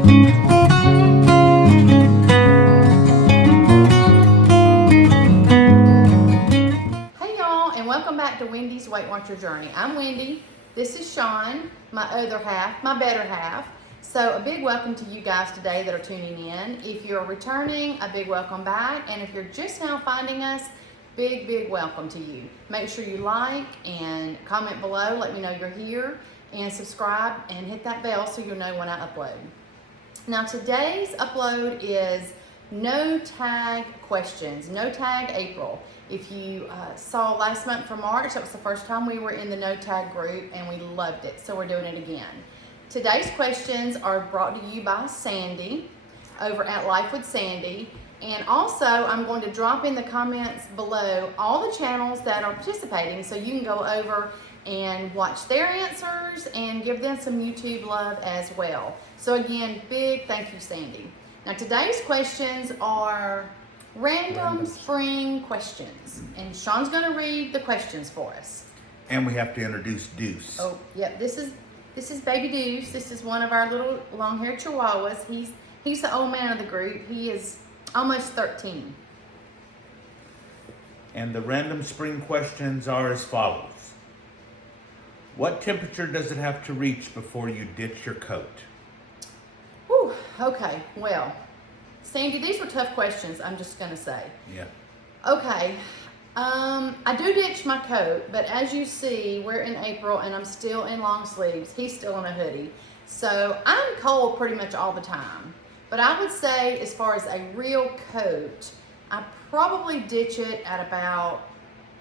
Hey y'all, and welcome back to Wendy's Weight Watcher Journey. I'm Wendy. This is Sean, my other half, my better half. So a big welcome to you guys today that are tuning in. If you're returning, a big welcome back. And if you're just now finding us, big welcome to you. Make sure you like and comment below. Let me know you're here. And subscribe and hit that bell so you'll know when I upload. Now today's upload is no tag questions, no tag April. If you saw last month for March, that was the first time we were in the no tag group and we loved it, so we're doing it again. Today's questions are brought to you by Sandy over at Life with Sandy. And also I'm going to drop in the comments below all the channels that are participating so you can go over and watch their answers and give them some YouTube love as well. So again, big thank you, Sandy. Now today's questions are random spring questions, and Sean's going to read the questions for us. And we have to introduce Deuce. Oh, yep. This is Baby Deuce. This is one of our little long-haired Chihuahuas. He's the old man of the group. He is almost 13. And the random spring questions are as follows. What temperature does it have to reach before you ditch your coat? Whew, okay, well, Sandy, these were tough questions, I'm just gonna say. Yeah. Okay, I do ditch my coat, but as you see, we're in April and I'm still in long sleeves. He's still in a hoodie. So I'm cold pretty much all the time. But I would say as far as a real coat, I probably ditch it at about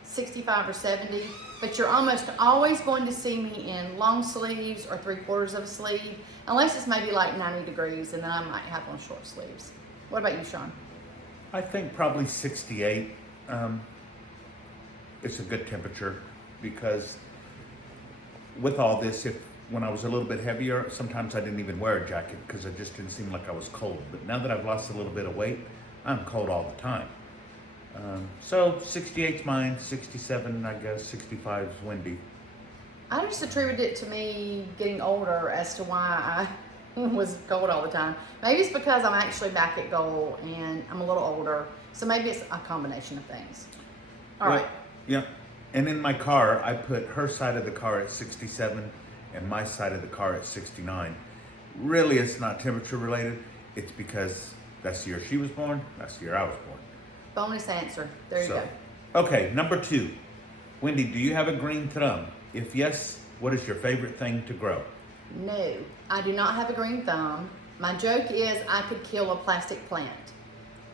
65 or 70, but you're almost always going to see me in long sleeves or 3/4 of a sleeve, unless it's maybe like 90 degrees, and then I might have on short sleeves. What about you, Sean? I think probably 68. It's a good temperature because with all this, when I was a little bit heavier, sometimes I didn't even wear a jacket because it just didn't seem like I was cold. But now that I've lost a little bit of weight, I'm cold all the time. So 68's mine, 67, I guess, 65 is Wendy. I just attributed it to me getting older as to why I was cold all the time. Maybe it's because I'm actually back at goal and I'm a little older. So maybe it's a combination of things. All right. Yeah. And in my car, I put her side of the car at 67 and my side of the car at 69. Really, it's not temperature related. It's because that's the year she was born, that's the year I was born. Bonus answer. There you go. Okay, number 2. Wendy, do you have a green thumb? If yes, what is your favorite thing to grow? No, I do not have a green thumb. My joke is I could kill a plastic plant.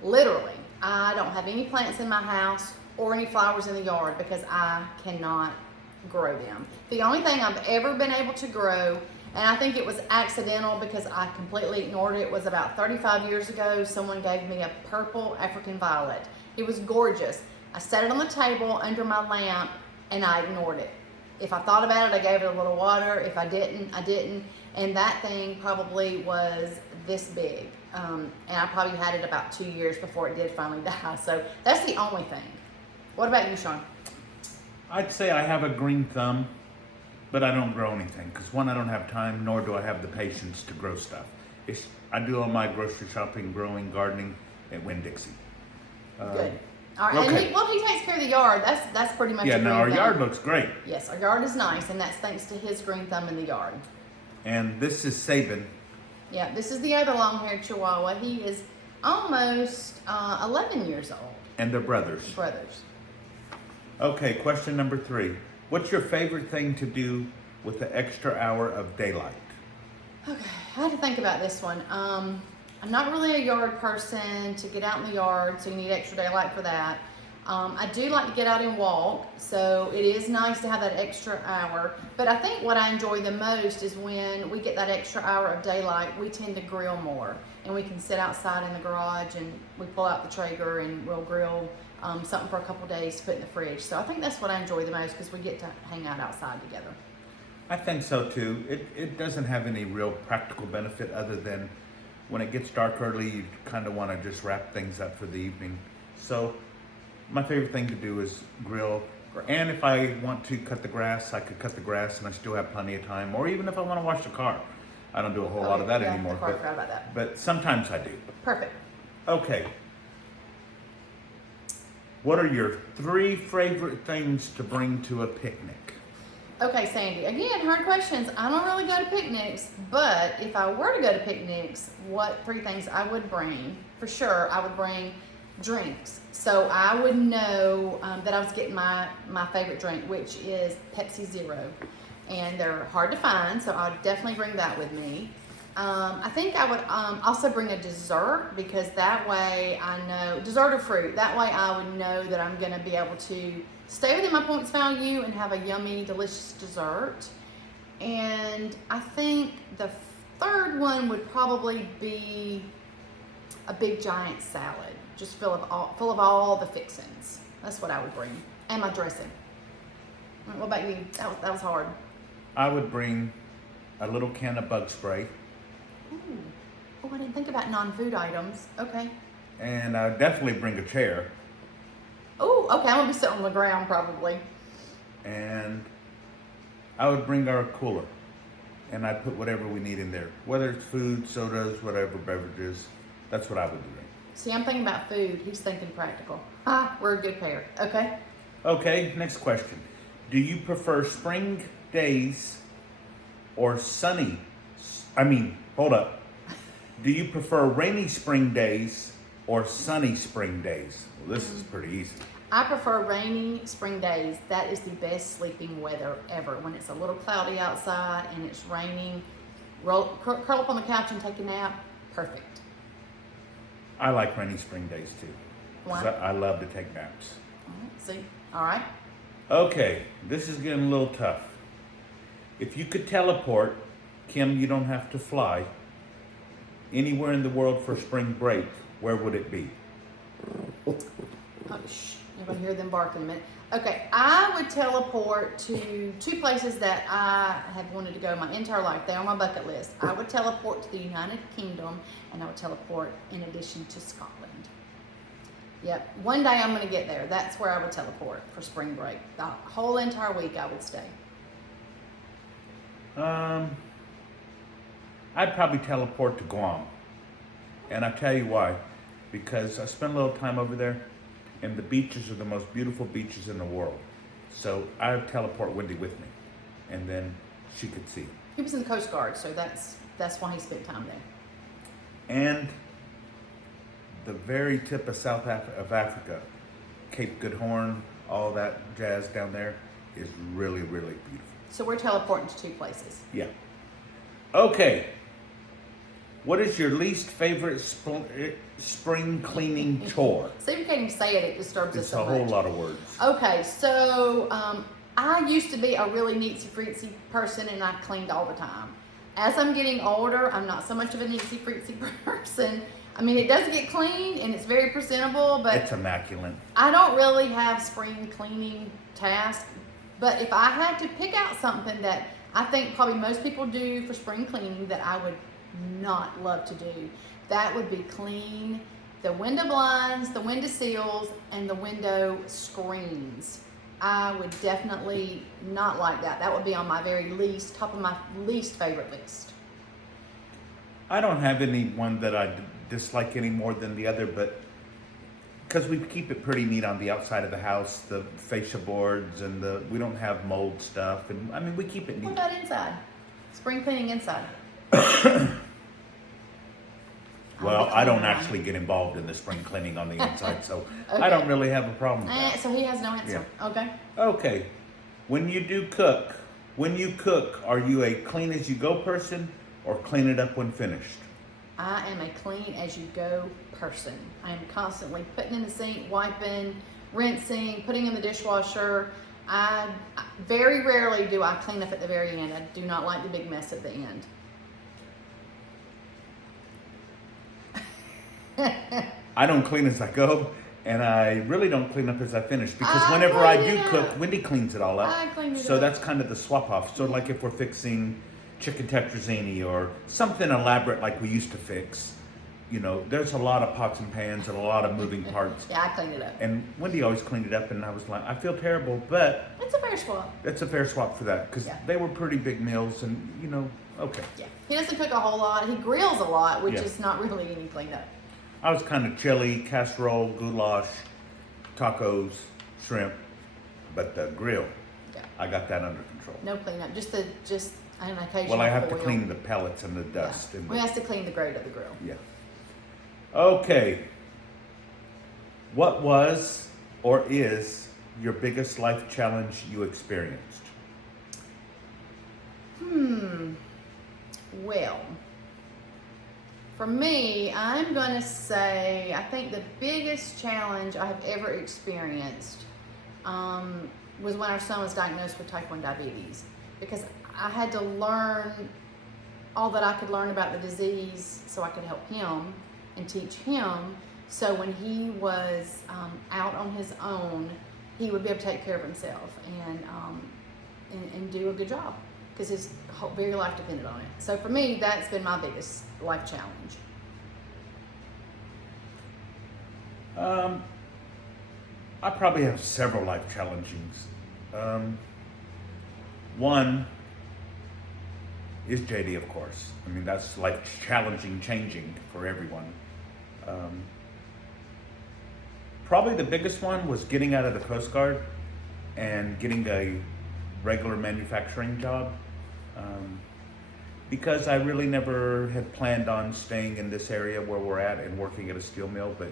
Literally, I don't have any plants in my house or any flowers in the yard because I cannot grow them. The only thing I've ever been able to grow, and I think it was accidental because I completely ignored it, was about 35 years ago, someone gave me a purple African violet. It was gorgeous. I set it on the table under my lamp and I ignored it. If I thought about it, I gave it a little water. If I didn't, I didn't. And that thing probably was this big. And I probably had it about 2 years before it did finally die. So that's the only thing. What about you, Sean? I'd say I have a green thumb, but I don't grow anything because one, I don't have time, nor do I have the patience to grow stuff. I do all my grocery shopping, growing, gardening at Winn-Dixie. Good. All right. Okay. And he takes care of the yard. That's pretty much Yeah, a green now our thumb. yard looks great. Yes, our yard is nice, and that's thanks to his green thumb in the yard. And this is Sabin. Yeah, this is the other long-haired Chihuahua. He is almost 11 years old. And they're brothers. Brothers. Okay, question number 3. What's your favorite thing to do with the extra hour of daylight? Okay, I had to think about this one. I'm not really a yard person to get out in the yard, so you need extra daylight for that. I do like to get out and walk, so it is nice to have that extra hour. But I think what I enjoy the most is when we get that extra hour of daylight, we tend to grill more. And we can sit outside in the garage and we pull out the Traeger and we'll grill something for a couple days to put in the fridge. So I think that's what I enjoy the most because we get to hang out outside together. I think so too. It doesn't have any real practical benefit other than when it gets dark early, you kind of want to just wrap things up for the evening. So my favorite thing to do is grill. And if I want to cut the grass, I could cut the grass and I still have plenty of time. Or even if I want to wash the car, I don't do a whole lot of that yeah, anymore. I forgot about that. But sometimes I do. Perfect. Okay. What are your 3 favorite things to bring to a picnic? Okay, Sandy. Again, hard questions. I don't really go to picnics, but if I were to go to picnics, what 3 things I would bring? For sure, I would bring drinks. So I would know that I was getting my favorite drink, which is Pepsi Zero. And they're hard to find, so I would definitely bring that with me. I think I would also bring a dessert, because that way I know, dessert or fruit, that way I would know that I'm going to be able to stay within my points value and have a yummy, delicious dessert. And I think the 3rd one would probably be a big giant salad, just full of all the fixings. That's what I would bring, and my dressing. What about you? That was hard. I would bring a little can of bug spray. Ooh. Oh, I didn't think about non-food items. Okay. And I would definitely bring a chair. Oh, okay. I'm gonna be sitting on the ground probably. And I would bring our cooler. And I'd put whatever we need in there. Whether it's food, sodas, whatever, beverages. That's what I would do. See, I'm thinking about food. He's thinking practical. We're a good pair. Okay. Okay, next question. Do you prefer spring days or hold up. Do you prefer rainy spring days or sunny spring days? Well, this is pretty easy. I prefer rainy spring days. That is the best sleeping weather ever. When it's a little cloudy outside and it's raining, curl up on the couch and take a nap. Perfect. I like rainy spring days too. 'Cause Why? I love to take naps. See? All right. Okay, this is getting a little tough. If you could teleport, Kim, you don't have to fly, anywhere in the world for spring break, where would it be? Oh, shh. You're going to hear them barking a minute. Okay, I would teleport to 2 places that I have wanted to go my entire life. They're on my bucket list. I would teleport to the United Kingdom, and I would teleport in addition to Scotland. Yep, one day I'm going to get there. That's where I would teleport for spring break. The whole entire week I would stay. I'd probably teleport to Guam. And I tell you why. Because I spent a little time over there, and the beaches are the most beautiful beaches in the world. So I would teleport Wendy with me, and then she could see. He was in the Coast Guard, so that's why he spent time there. And the very tip of of Africa, Cape Good Horn, all that jazz down there is really, really beautiful. So we're teleporting to 2 places. Yeah. Okay. What is your least favorite spring cleaning chore? See, if you can't even say it, it disturbs us It's so a much. whole lot of words. Okay, so I used to be a really neatsy-freatsy person, and I cleaned all the time. As I'm getting older, I'm not so much of a neatsy-freatsy person. I mean, it does get clean, and it's very presentable, but It's immaculate. I don't really have spring cleaning tasks. But if I had to pick out something that I think probably most people do for spring cleaning that I would not love to do, that would be clean the window blinds, the window sills, and the window screens. I would definitely not like that. That would be on my very least, top of my least favorite list. I don't have any one that I dislike any more than the other, but because we keep it pretty neat on the outside of the house, the fascia boards, and we don't have mold stuff, and I mean, we keep it What neat. about inside? Spring cleaning inside. Well, I'm I don't cleaning mine. actually get involved in the spring cleaning on the inside, so I Okay. don't really have a problem with that. So he has no answer. Okay. Okay, when you cook, are you a clean as you go person or clean it up when finished? I am a clean as you go person. I am constantly putting in the sink, wiping, rinsing, putting in the dishwasher. I very rarely do I clean up at the very end. I do not like the big mess at the end. I don't clean as I go, and I really don't clean up as I finish because I whenever I clean do it cook, up. Wendy cleans it all up. I clean it So up. that's kind of the swap off. So like if we're fixing chicken tetrazzini or something elaborate like we used to fix, you know, there's a lot of pots and pans and a lot of moving parts. Yeah, I cleaned it up. And Wendy always cleaned it up, and I was like, I feel terrible, but It's a fair swap. it's a fair swap for that because Yeah. they were pretty big meals, and you know, okay. Yeah. He doesn't cook a whole lot. He grills a lot, which Yeah. is not really any cleanup. I was kind of chili, casserole, goulash, tacos, shrimp, but the grill, Yeah. I got that under control. No cleanup. Just an occasional Well, I have to foil. clean the pellets and the dust. Yeah. And We have to clean the grate of the grill. yeah. Okay. What was or is your biggest life challenge you experienced? Well, for me, I'm going to say I think the biggest challenge I have ever experienced was when our son was diagnosed with type 1 diabetes, because I had to learn all that I could learn about the disease so I could help him and teach him, so when he was out on his own, he would be able to take care of himself and do a good job, because his very life depended on it. So for me, that's been my biggest life challenge. I probably have several life challenges. One is JD, of course. I mean, that's life challenging, changing for everyone. Probably the biggest one was getting out of the Coast Guard and getting a regular manufacturing job. Because I really never had planned on staying in this area where we're at and working at a steel mill, but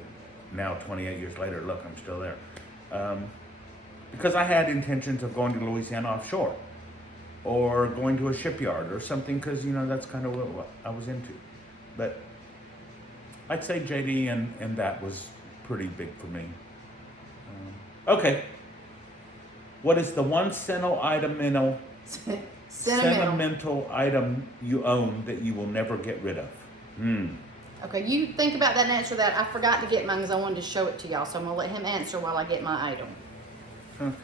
now 28 years later, look, I'm still there. Because I had intentions of going to Louisiana offshore or going to a shipyard or something, because, you know, that's kind of what I was into. But I'd say JD and that was pretty big for me. Okay. What is the one sentimental item you own that you will never get rid of? Okay, you think about that and answer that. I forgot to get mine because I wanted to show it to y'all, so I'm going to let him answer while I get my item. Okay.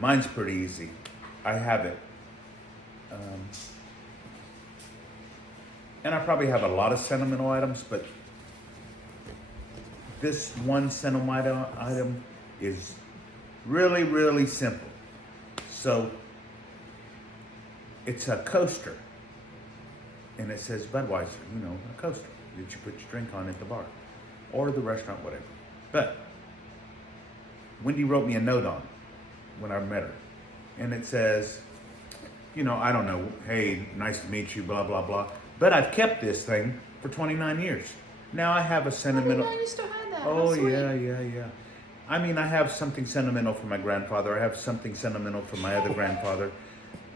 Mine's pretty easy. I have it. And I probably have a lot of sentimental items, but this one sentimental item is really, really simple. So it's a coaster, and it says Budweiser, you know, a coaster that you put your drink on at the bar or the restaurant, whatever. But Wendy wrote me a note on when I met her, and it says, you know, I don't know, hey, nice to meet you, blah, blah, blah. But I've kept this thing for 29 years. Now I have a I sentimental... didn't know you still had that. Oh, How sweet. yeah. I mean, I have something sentimental for my grandfather. I have something sentimental for my other grandfather.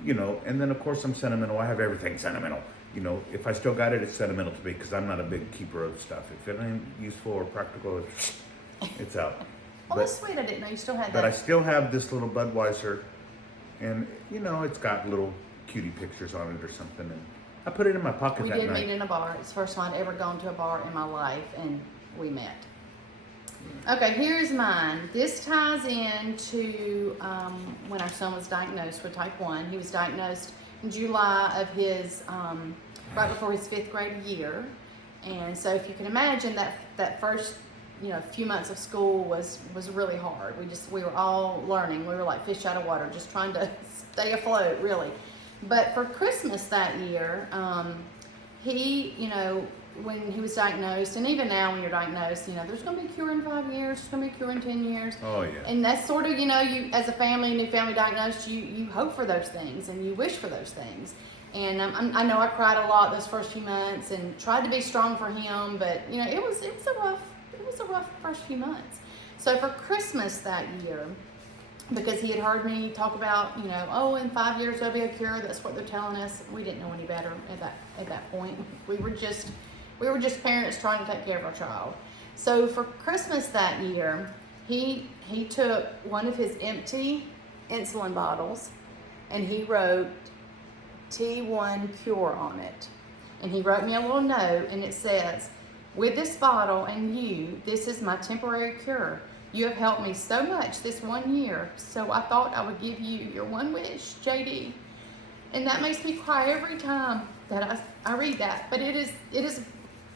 You know, and then of course I'm sentimental. I have everything sentimental. You know, if I still got it, it's sentimental to me because I'm not a big keeper of stuff. If it ain't useful or practical, it's out. Oh, that's sweet. I didn't know you still had But I that. still have this little Budweiser, and you know, it's got little cutie pictures on it or something. And I put it in my pocket We that did night. meet in a bar. It's the first time I'd ever gone to a bar in my life, and we met. Okay, here's mine. This ties into when our son was diagnosed with type 1. He was diagnosed in July of his, right before his 5th grade year. And so if you can imagine that first, you know, few months of school was really hard. We were all learning. We were like fish out of water, just trying to stay afloat, really. But for Christmas that year, he, you know, when he was diagnosed, and even now when you're diagnosed, you know, there's going to be a cure in 5 years, there's going to be a cure in 10 years. Oh, yeah. And that's sort of, you know, you as a family, new family diagnosed, you hope for those things and you wish for those things. And I know I cried a lot those first few months and tried to be strong for him, but you know, it was a rough first few months. So for Christmas that year, because he had heard me talk about, you know, oh, in 5 years there'll be a cure. That's what they're telling us. We didn't know any better at that point. We were just parents trying to take care of our child. So for Christmas that year, he took one of his empty insulin bottles and he wrote T1 Cure on it. And he wrote me a little note and it says, "With this bottle and you, this is my temporary cure. You have helped me so much this 1 year, so I thought I would give you your one wish, JD." And that makes me cry every time that I read that. But it is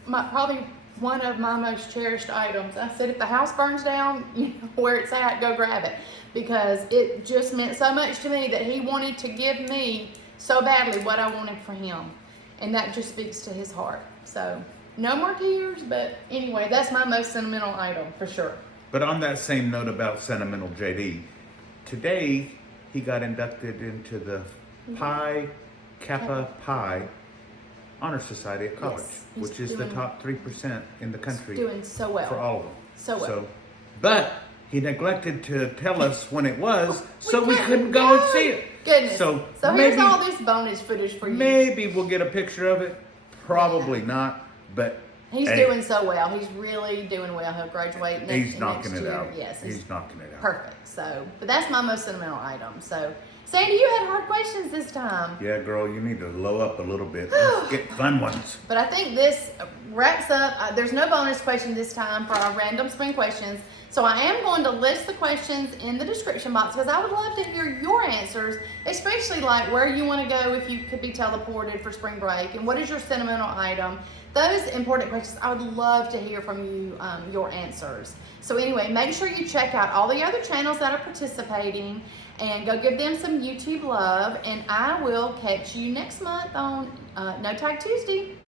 probably one of my most cherished items. I said, if the house burns down, you know where it's at, go grab it. Because it just meant so much to me that he wanted to give me so badly what I wanted for him. And that just speaks to his heart. So, no more tears, but anyway, that's my most sentimental item for sure. But on that same note about sentimental JD, today he got inducted into the Pi Kappa Pi Honor Society at college, Yes, he's which is the doing- top 3% in the country Doing so well. for all of them. So well. But he neglected to tell us when it was, so we couldn't couldn't go and see it. Goodness. So here's maybe- all this bonus footage for you. Maybe we'll get a picture of it. Probably not, but He's hey, doing so well. He's really doing well. He'll graduate he's knocking next it year. out. Yes, He's knocking it out. perfect. So, but that's my most sentimental item. So, Sandy, you had hard questions this time. Yeah, girl, you need to low up a little bit. Let's get fun ones. But I think this wraps up. There's no bonus question this time for our random spring questions. So I am going to list the questions in the description box because I would love to hear your answers, especially like where you want to go if you could be teleported for spring break and what is your sentimental item. Those important questions, I would love to hear from you, your answers. So anyway, make sure you check out all the other channels that are participating and go give them some YouTube love. And I will catch you next month on No Tag Tuesday.